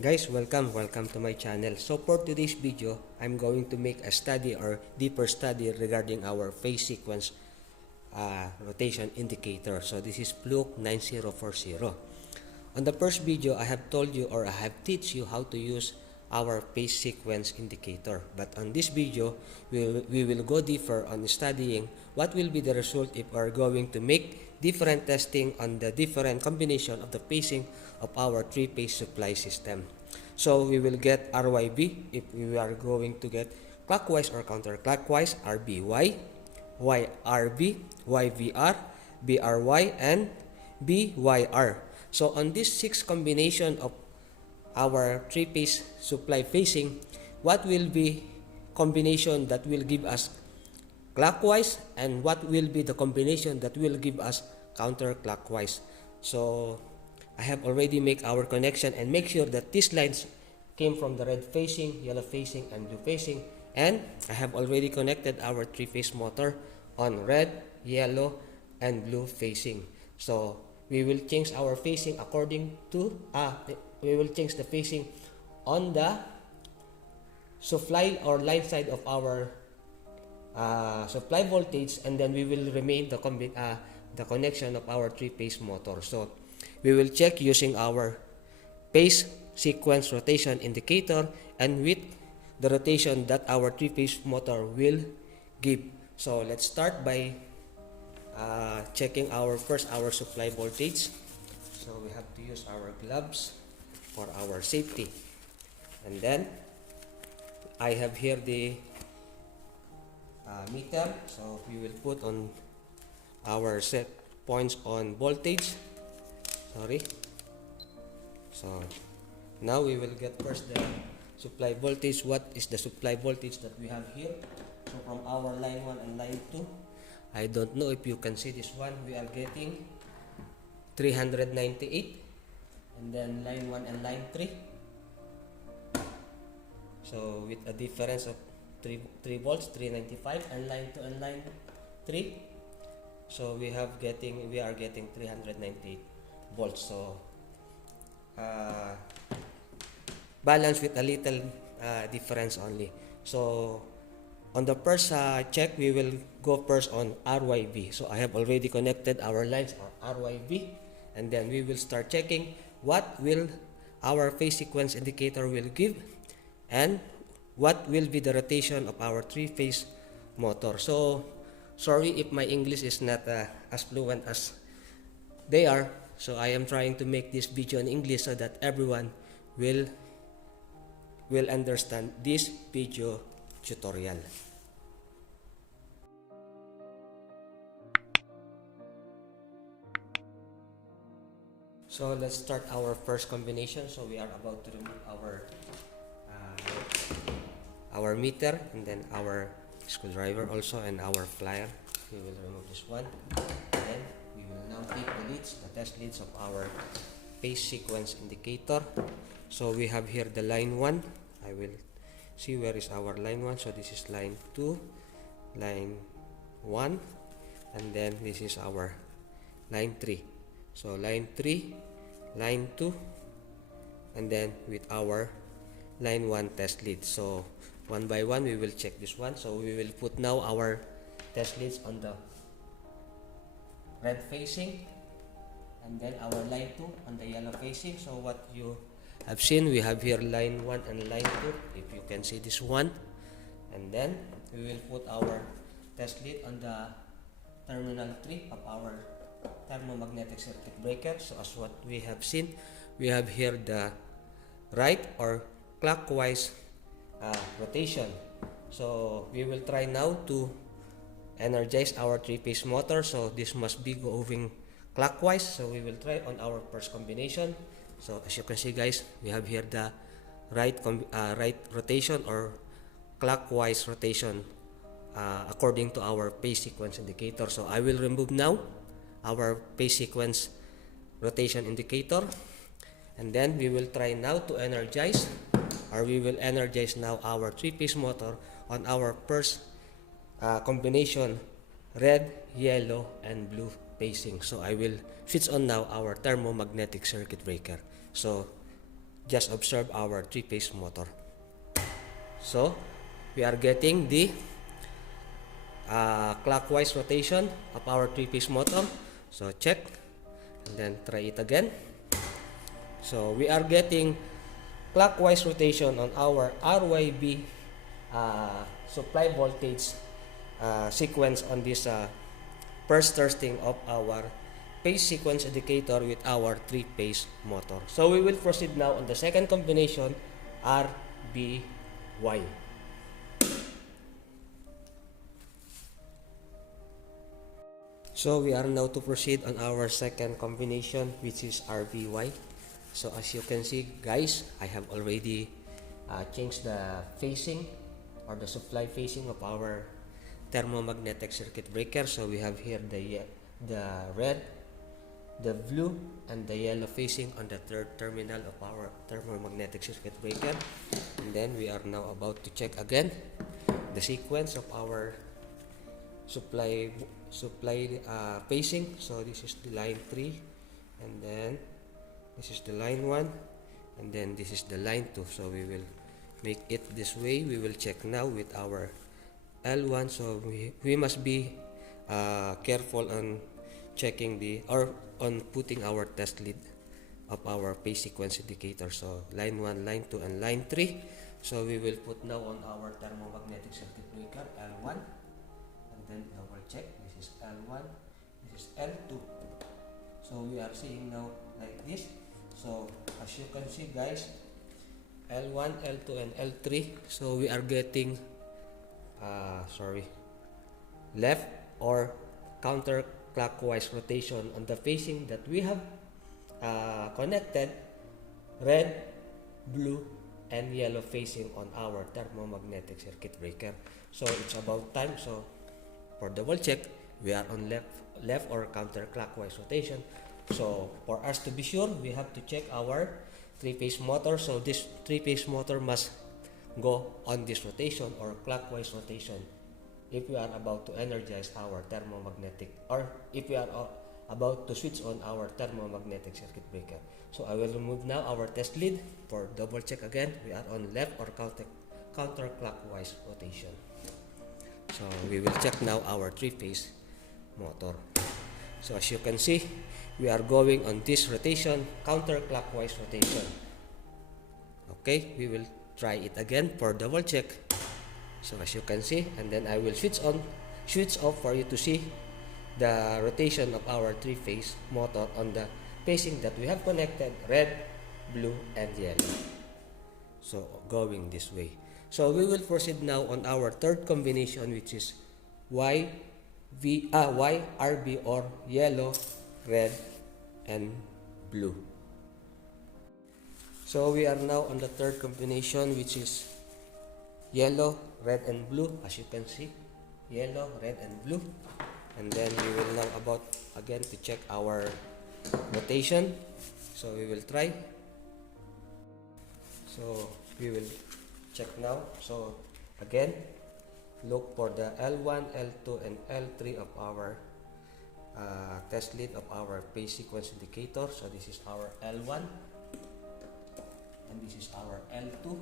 Guys, welcome to my channel. So for today's video, I'm going to make a study or deeper study regarding our phase sequence rotation indicator. So this is Fluke 9040. On the first video, I have told you or I have teach you how to use our phase sequence indicator. But on this video, we will go deeper on studying what will be the result if we are going to make different testing on the different combination of the phasing of our three-phase supply system. So we will get RYB if we are going to get clockwise or counterclockwise, RBY, YRB, YVR, BRY, and BYR. So on this six combination of our three-phase supply phasing, what will be combination that will give us clockwise and what will be the combination that will give us counterclockwise. So I have already make our connection and make sure that these lines came from the red phasing, yellow phasing, and blue phasing, and I have already connected our three-phase motor on red, yellow, and blue phasing. So we will change our phasing according to we will change the phasing on the supply or line side of our supply voltage, and then we will remain the connection of our three-phase motor. So we will check using our phase sequence rotation indicator and with the rotation that our three-phase motor will give. So let's start by checking our supply voltage. So we have to use our gloves for our safety, and then I have here the meter, so we will put on our set points on voltage. So now we will get first the supply voltage. What is the supply voltage that we have here? So from our line 1 and line 2, I don't know if you can see this one, we are getting 398, and then line 1 and line 3, so with a difference of 3 volts, 395, and line 2 and line 3, so we are getting 398 volts. So balance with a little difference only. So on the first check, we will go first on RYB. So I have already connected our lines on RYB, and then we will start checking what will our phase sequence indicator will give and what will be the rotation of our three-phase motor. So sorry if my English is not as fluent as they are. So I am trying to make this video in English so that everyone will understand this video tutorial. So let's start our first combination. So we are about to remove our meter and then our screwdriver also and our plier. We will remove this one, and we will now take the leads, the test leads of our phase sequence indicator. So we have here the line 1. I will see where is our line 1. So this is line 2, line 1, and then this is our line 3. So line 3, line 2, and then with our line 1 test lead. So one by one we will check this one. So we will put now our test leads on the red phasing, and then our line 2 on the yellow phasing. So what you have seen, we have here line 1 and line 2, if you can see this one, and then we will put our test lead on the terminal 3 of our thermomagnetic circuit breaker. So as what we have seen, we have here the right or clockwise rotation. So we will try now to energize our three-phase motor. So this must be going clockwise. So we will try on our first combination. So as you can see, guys, we have here the right rotation or clockwise rotation according to our phase sequence indicator. So I will remove now our phase sequence rotation indicator, and then we will try now to energize, or we will energize now our three-phase motor on our first combination, red, yellow, and blue phasing. So I will switch on now our thermomagnetic circuit breaker. So just observe our three-phase motor. So we are getting the clockwise rotation of our three-phase motor. So check and then try it again. So we are getting clockwise rotation on our RYB supply voltage sequence on this first testing of our phase sequence indicator with our three-phase motor. So we will proceed now on the second combination, RBY. So we are now to proceed on our second combination, which is RBY. So as you can see guys, I have already changed the phasing or the supply phasing of our thermomagnetic circuit breaker. So we have here the red, the blue, and the yellow phasing on the third terminal of our thermomagnetic circuit breaker. And then we are now about to check again the sequence of our supply phasing. So this is the line 3, and then this is the line 1, and then this is the line 2. So we will make it this way. We will check now with our L1. So we must be careful on checking on putting our test lead of our phase sequence indicator. So line 1, line 2, and line 3. So we will put now on our thermomagnetic circuit breaker L1, and then double check. This is L1, this is L2. So we are seeing now like this. So as you can see guys, L1, L2, and L3. So we are getting left or counterclockwise rotation on the phasing that we have connected red, blue, and yellow phasing on our thermomagnetic circuit breaker. So it's about time. So for double check, we are on left or counterclockwise rotation. So for us to be sure, we have to check our three-phase motor. So this three-phase motor must go on this rotation or clockwise rotation if we are about to energize our thermomagnetic, or if we are about to switch on our thermomagnetic circuit breaker. So I will remove now our test lead for double check again. We are on left or counterclockwise rotation. So we will check now our three-phase motor. So as you can see, we are going on this rotation, counterclockwise rotation. Okay, we will try it again for double check. So as you can see, and then I will switch off for you to see the rotation of our three-phase motor on the phasing that we have connected red, blue, and yellow. So going this way. So we will proceed now on our third combination, which is YRB, or yellow, red, and blue. So we are now on the third combination, which is yellow, red, and blue. As you can see, yellow, red, and blue. And then we will now about again to check our rotation. So we will try. So we will check now. So again, look for the L1, L2, and L3 of our test lead of our phase sequence indicator. So this is our L1 and this is our L2.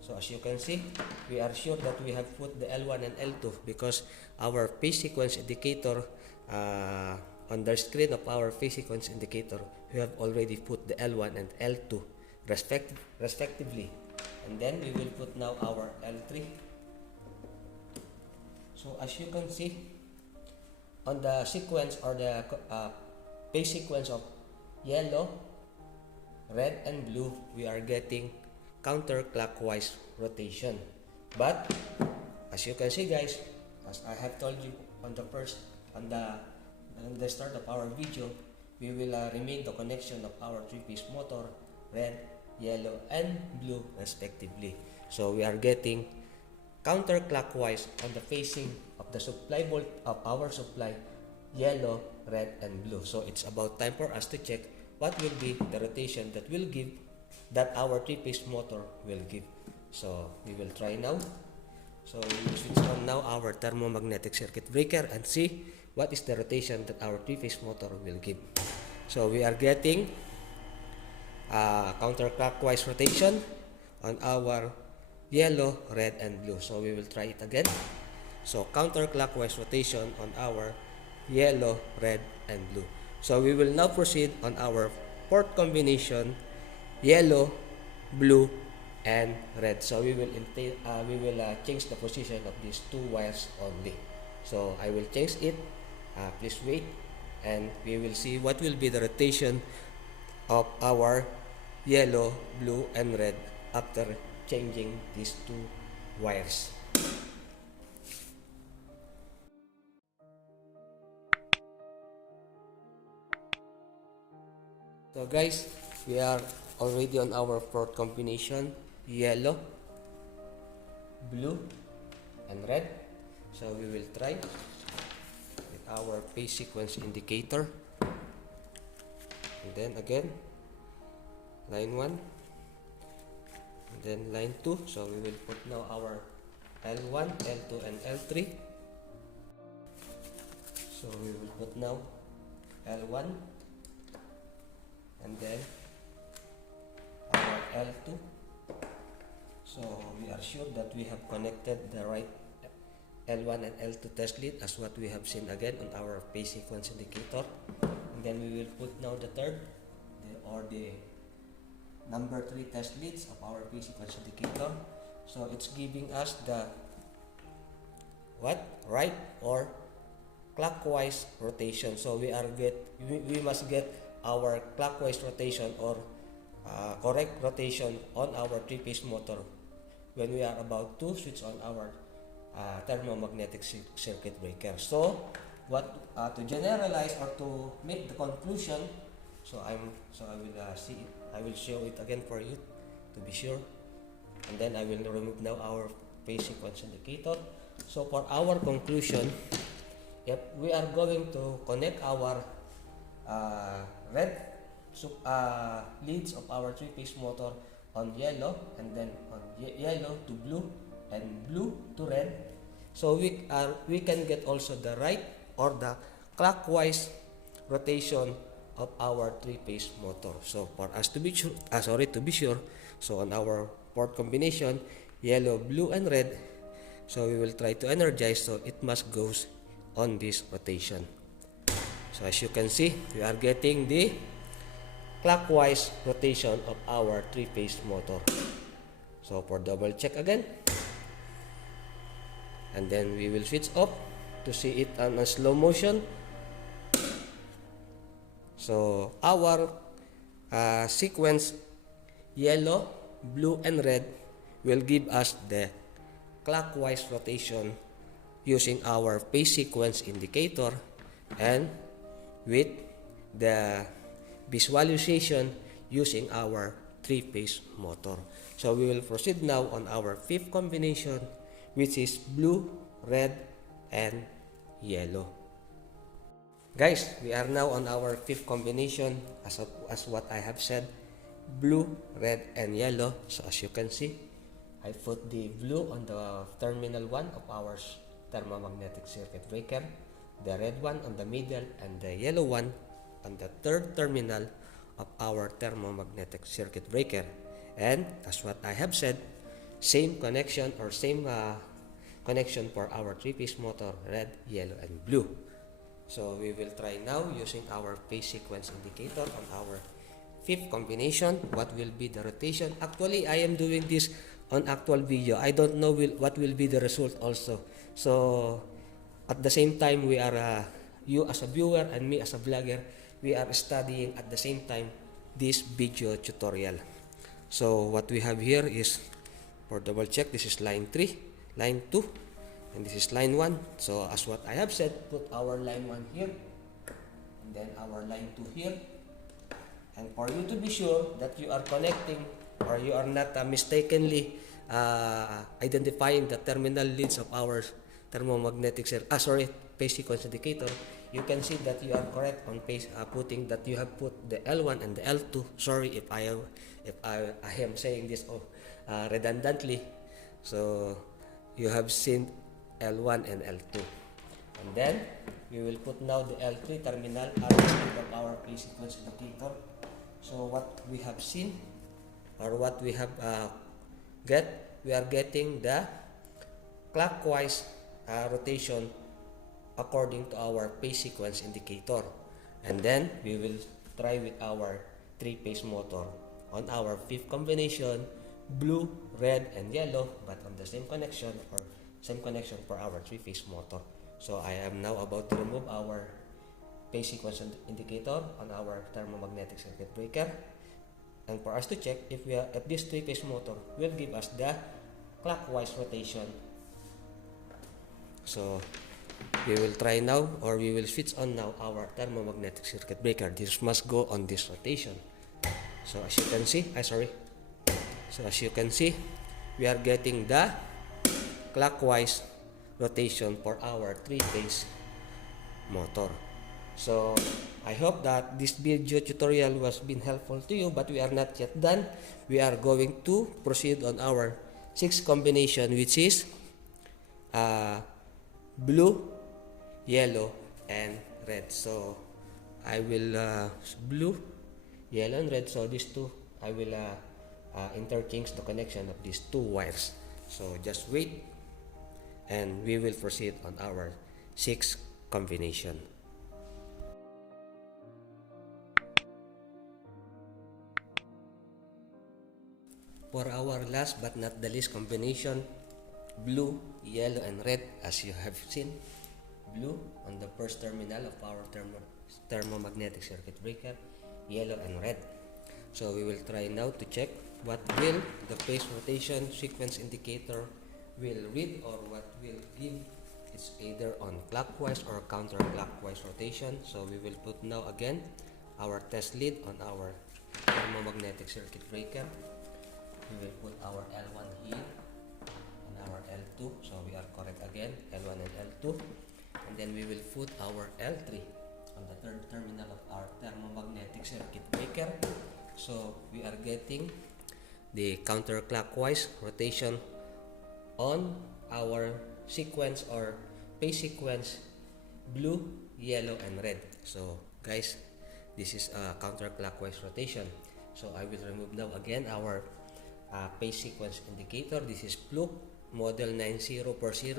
So as you can see, we are sure that we have put the L1 and L2 because our phase sequence indicator on the screen of our phase sequence indicator, we have already put the L1 and L2 respectively. And then we will put now our L3. So as you can see, on the sequence or the phase sequence of yellow, red, and blue, we are getting counterclockwise rotation. But as you can see guys, as I have told you on the start of our video, we will remain the connection of our three-phase motor red, yellow, and blue respectively. So we are getting counterclockwise on the phasing of the supply volt of our supply yellow, red, and blue. So it's about time for us to check what will be the rotation that will give, that our three-phase motor will give. So we will try now. So we will switch on now our thermomagnetic circuit breaker and see what is the rotation that our three-phase motor will give. So we are getting counterclockwise rotation on our yellow, red, and blue. So we will try it again. So counterclockwise rotation on our yellow, red, and blue. So we will now proceed on our fourth combination, yellow, blue, and red. So we will change the position of these two wires only. So I will change it. Please wait, and we will see what will be the rotation of our yellow, blue, and red after changing these two wires. So guys, we are already on our fourth combination, yellow, blue, and red. So we will try with our phase sequence indicator. And then again, line 1, and then line 2. So we will put now our L1, L2, and L3. So we will put now L1, and then our L2. So we are sure that we have connected the right L1 and L2 test lead as what we have seen again on our phase sequence indicator. And then we will put now the third or the number 3 test leads of our phase sequence indicator. So it's giving us the right or clockwise rotation. So we must get our clockwise rotation or correct rotation on our 3-phase motor when we are about to switch on our thermomagnetic circuit breaker. So to generalize or to make the conclusion, I will show it again for you to be sure, and then I will remove now our phase sequence indicator. So for our conclusion, if we are going to connect our red leads of our 3-phase motor on yellow, and then on yellow to blue and blue to red, so we can get also the right or the clockwise rotation of our 3-phase motor. So for us to be sure, so on our fourth combination, yellow, blue, and red, so we will try to energize, so it must goes on this rotation. So as you can see, we are getting the clockwise rotation of our 3-phase motor. So for double check again, and then we will switch off to see it on a slow motion. So our sequence yellow, blue, and red will give us the clockwise rotation using our phase sequence indicator and with the visualization using our 3-phase motor. So we will proceed now on our fifth combination, which is blue, red, and yellow. Guys, we are now on our fifth combination as what I have said, blue, red, and yellow. So as you can see, I put the blue on the terminal 1 of our thermomagnetic circuit breaker, the red one on the middle, and the yellow one on the third terminal of our thermomagnetic circuit breaker. And as what I have said, same connection or same connection for our 3-phase motor, red, yellow, and blue. So we will try now using our phase sequence indicator on our fifth combination. What will be the rotation? Actually, I am doing this on actual video. I don't know what will be the result also. So at the same time, we are you as a viewer and me as a vlogger, we are studying at the same time this video tutorial. So what we have here is, for double check, this is line 3, line 2, and this is line 1. So as what I have said, put our line 1 here, and then our line 2 here. And for you to be sure that you are connecting or you are not mistakenly identifying the terminal leads of our thermomagnetic phase sequence indicator, you can see that you are correct on putting that you have put the L1 and the L2. Sorry if I am saying this redundantly. So you have seen L1 and L2, and then we will put now the L3 terminal at the end of our phase sequence indicator. So what we have seen, or what we have we are getting the clockwise rotation according to our phase sequence indicator. And then we will try with our 3-phase motor on our fifth combination, blue, red, and yellow, but on the same connection for our 3-phase motor. So I am now about to remove our phase sequence indicator on our thermomagnetic circuit breaker, and for us to check if this 3-phase motor will give us the clockwise rotation. So we will try now, or we will switch on now our thermomagnetic circuit breaker. This must go on this rotation. So as you can see, we are getting the clockwise rotation for our 3-phase motor. So I hope that this video tutorial was been helpful to you, but we are not yet done. We are going to proceed on our 6th combination, which is blue, yellow, and red. So I will blue, yellow, and red. So these two, I will interchange the connection of these two wires. So just wait, and we will proceed on our 6th combination. For our last but not the least combination, blue, yellow, and red, as you have seen, blue on the first terminal of our thermomagnetic circuit breaker, yellow and red. So we will try now to check what will the phase rotation sequence indicator will read, or what will give. It's either on clockwise or counterclockwise rotation. So we will put now again our test lead on our thermomagnetic circuit breaker. We will put our L1 here and our L2, so we are correct again, L1 and L2, and then we will put our L3 on the third terminal of our thermomagnetic circuit breaker. So we are getting the counterclockwise rotation on our sequence or phase sequence, blue, yellow, and red. So guys, this is a counterclockwise rotation. So I will remove now again our phase sequence indicator. This is Fluke model 9040.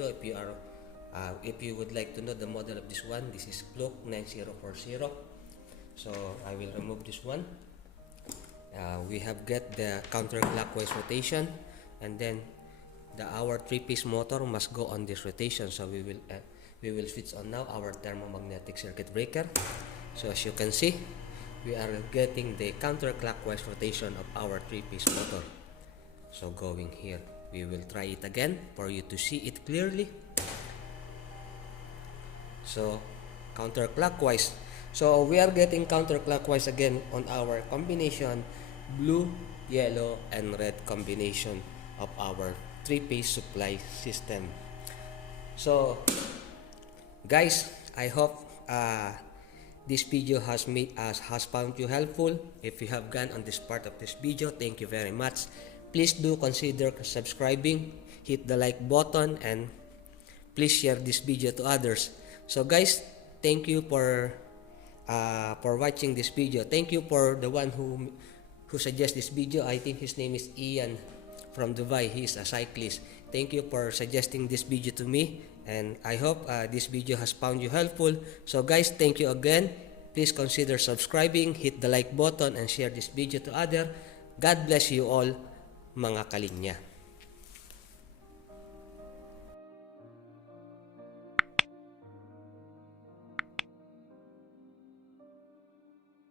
If you would like to know the model of this one, this is Fluke 9040. So I will remove this one. We have got the counterclockwise rotation, and then our 3-phase motor must go on this rotation. So we will switch on now our thermomagnetic circuit breaker. So as you can see, we are getting the counterclockwise rotation of our 3-phase motor. So going here, we will try it again for you to see it clearly. So counterclockwise. So we are getting counterclockwise again on our combination, blue, yellow, and red combination of our 3-phase supply system. So guys, I hope this video has found you helpful. If you have gone on this part of this video, thank you very much. Please do consider subscribing, hit the like button, and please share this video to others. So guys, thank you for watching this video. Thank you for the one who suggests this video. I think his name is Ian from Dubai. He is a cyclist. Thank you for suggesting this video to me, and I hope this video has found you helpful. So guys, thank you again. Please consider subscribing, hit the like button, and share this video to others. God bless you all, mga kalinya.